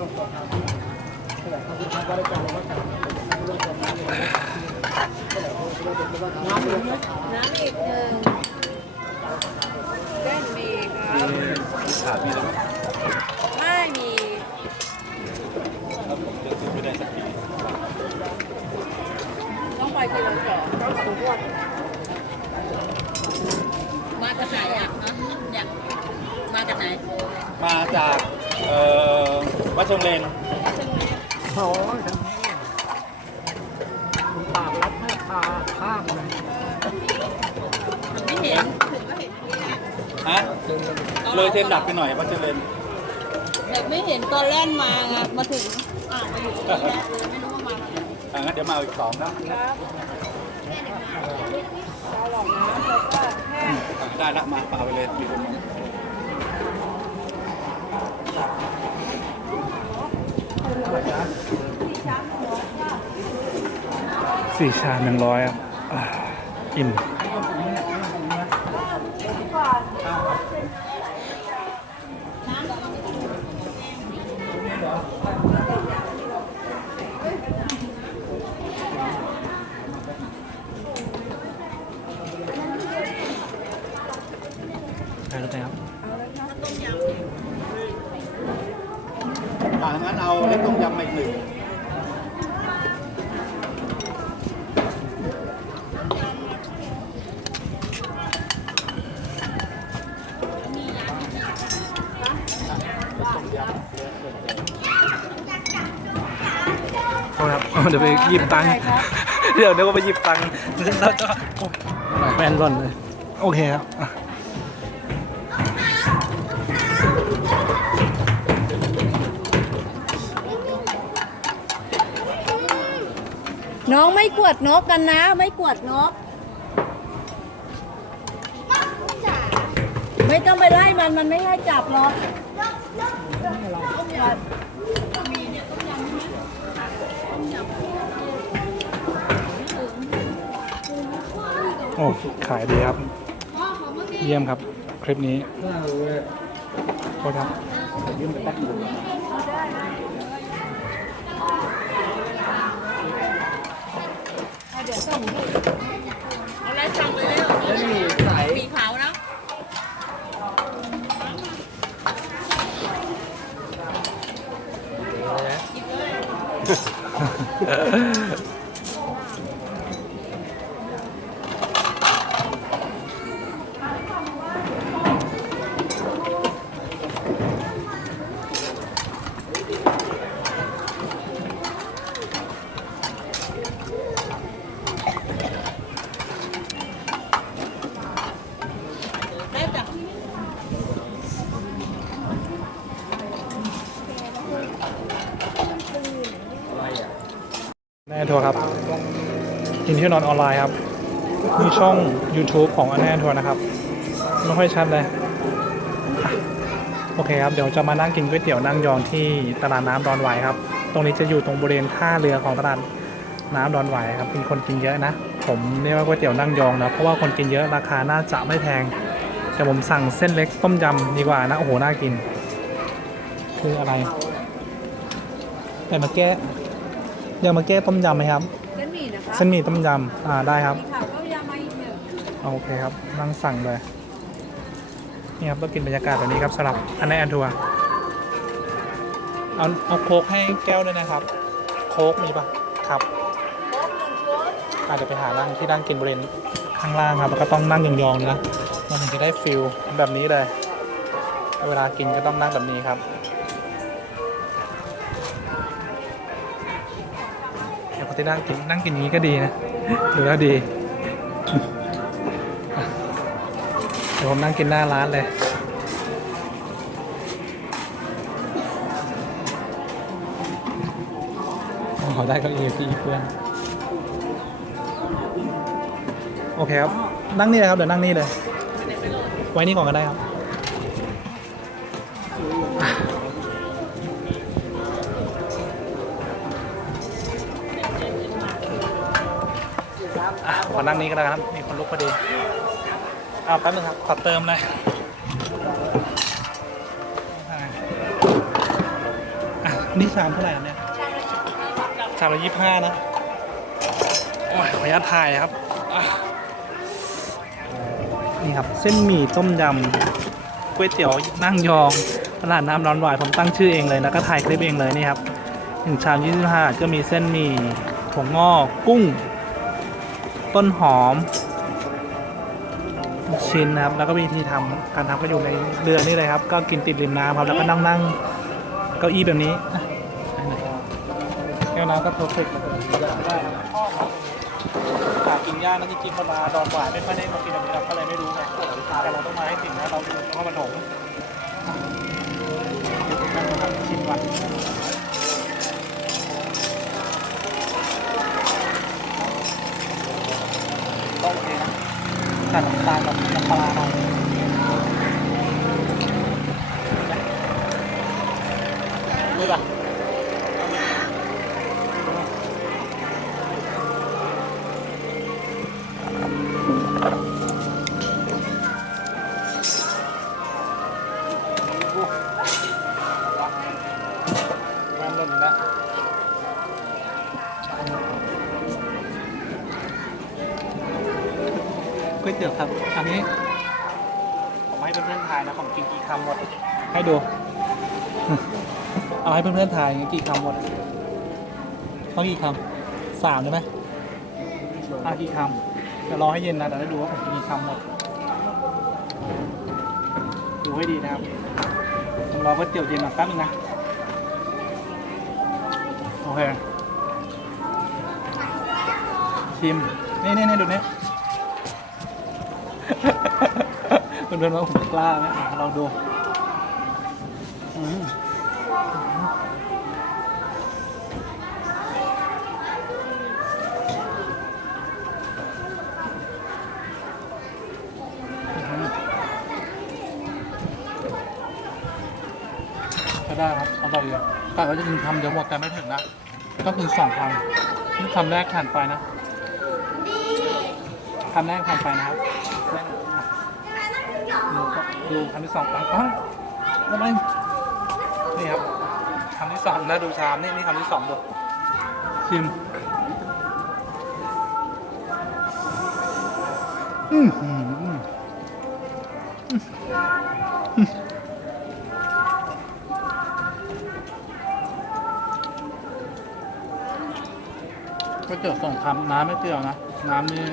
น้ำอีกหนึ่เส้นหมีครับไม่มีต้อไได้สัองไปกี่กต้องสองวันมากไหนอะฮอยากมาจากไหน มาจาก เอ่อ วัดชงเลนโอ้ยทางนี้คุณปากรับแม่พาข้ามเลยไม่เห็นถึงก็เห็นอันนี้แหละฮะเลยเทนดับไปหน่อยวัดชงเลนแต่ไม่เห็นตอนแรกมาไงมาถึงอ่าวมาอยู่ตรงนี้แหละเลยไม่รู้ว่ามาทางไหนอะงั้นเดี๋ยวมาเอาอีกสองนะเราหลอกน้ำแล้วก็แห้งอะได้ละมาเอาไปเลยมีคนมา สี่ชามหนึ่งร้อยอะอ่าอิ่มได้แล้วครับอะงั้นเอาเล็กต้มยำมาอีกหนึ่ง เดี๋ยวไปหยิบตังค์เดี๋ยวเดี๋ยวก็ไปหยิบตังค์แล้วก็โอ้ยแฟนร่อนเลยโอเคครับอะน้องไม่กวดนกกันนะ ไม่กวดนก ไม่ต้องไปไล่มันมันไม่ให้จับหรอก อ้ขายดีครับ เยี่ยมครับ คลิปนี้โทษครับอะไรสั่งเลยเร็วไม่มีสายมีขาวนะ แอนทัวร์ครับกินที่นอนออนไลน์ครับ มีช่อง YouTube ของอันแน่ทัวร์นะครับ ไม่ค่อยชัดเลย โอเคครับ เดี๋ยวจะมานั่งกินก๋วยเตี๋ยวนั่งยองที่ตลาดน้ำดอนไหวครับ ตรงนี้จะอยู่ตรงบริเวณท่าเรือของตลาดน้ำดอนไหวครับมีคนกินเยอะนะ ผมเรียกว่าก๋วยเตี๋ยวนั่งยองนะ เพราะว่าคนกินเยอะราคาน่าจะไม่แพง แต่ผมสั่งเส้นเล็กต้มยำดีกว่านะ โอ้โห น่ากิน คืออะไรแต่มาแก้ ยวมาแก้ต้มยำไหมครับเส้นหมี่นะคะเส้นหมี่ต้มยำอ่าได้ครับมีข่าวก็ยามาอีกหนึ่งโอเคครับนั่งสั่งเลยนี่ครับก็กินบรรยากาศแบบนี้ครับสำหรับอันในอันทัวร์เอาเอาโค้กให้แก้วด้วยนะครับ โค้กมีปะครับอาจจะเดี๋ยวไปหานั่งที่นั่งกินบริเวณข้างล่างครับแล้วก็ต้องนั่งยองๆนะมันถึงจะได้ฟิลแบบนี้เลย เวลากินก็ต้องนั่งแบบนี้ครับ ที่นั่งกินนั่งกินนี้ก็ดีนะดูแล้วดีเดี๋ยวผมนั่งกินหน้าร้านเลยขอได้ก็อีพี่เพื่อนโอเคครับนั่งนี่เลยครับเดี๋ยวนั่งนี่เลย ไว้นี่ก่อนก็ได้ครับ ขอนั่งนี้ก็ได้ครับ มีคนลุกพอดีอ่าแป๊บนึงครับ ขอเติมเลยนี่ชามเท่าไหร่เนี่ยชามละยี่สิบห้านะโอ้ยขออนุญาตถ่ายครับ นี่ครับ เส้นหมี่ต้มยำก๋วยเตี๋ยวนั่งยอง ตลาดน้ำร้อนหวายผมตั้งชื่อเองเลยแล้วก็ถ่ายคลิปเองเลยนี่ครับหนึ่งชาม25ก็มีเส้นหมี่ถั่วงอกกุ้ง ต้นหอมลูกชิ้นนะครับ แล้วก็วิธีทำการทำก็อยู่ในเรือนี่เลยครับ ก็กินติดริมน้ำครับ แล้วก็นั่งนั่งเก้าอี้แบบนี้แก้วน้ำก็เพอร์เฟกต์เลยได้ครับชอบครับหากินยากนะจริงๆคนมาดอนหวายไม่ค่อยได้มากินแบบนี้เราก็เลยไม่รู้ไงแต่เราต้องมาให้ถึงนะเราดูข้าวมันหงชิมก่อนต้องโอเคนะ กับน้ำตาลกับน้ำปลาเราดูป่ะ วยเตี๋ยวครับ อันนี้ผมให้เพื่อนๆทายนะผมกินกี่คำหมด ให้ดู เอาให้เพื่อนๆทายกี่คำหมดต้องกี่คำสามใช่ไหมเอากี่คำจะรอให้เย็นนะเดี๋ยวได้ดูว่าผมกินกี่คำหมด ดูให้ดีนะครับผมรอก๋วยเตี๋ยวเย็นมาแป๊บนึงนะ โอเคชิม นี่นี่นี่ดูนี่ เพื่อนๆว่าผมกล้าไหมอะลองดูอืมก็ได้ครับอร่อยเลยกะว่าจะกินคำเดียวหมดแต่ไม่ถึงนะต้องกินสองคำนี่คำแรกผ่านไปนะคำแรกผ่านไปนะครับ ดูคำที่สองไปอ๋อทำไมนี่ครับคำที่สองแล้วดูชามนี่นี่คำที่สองดูชิมอืมอืมอืมก็เจอสองคำน้ำไม่เปรี้ยวนะ น้ำนี่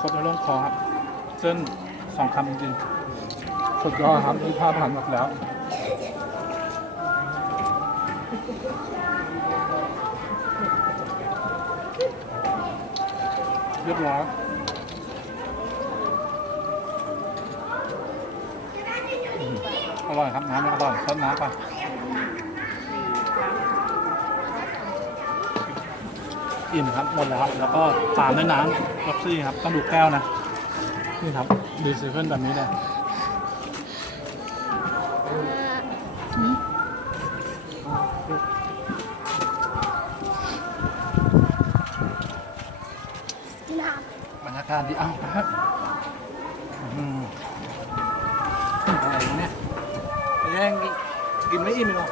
ครบในร่องคอครับ เส้นสองคำจริงๆ สุดยอดครับนี่ภาพผ่านหมดแล้ว เรียบร้อยอืมอร่อยครับ น้ำอร่อยซดน้ำไปอิ่มครับหมดแล้วครับ แล้วก็ตามด้วยน้ำล็อกซี่ครับต้องดูแก้วนะ นี่ครับดีซีเคิลแบบนี้เลย ทานดีเอ้าครับอืมอะไรวะเนี่ยแย่งกินไม่อิ่มเลยเหรอ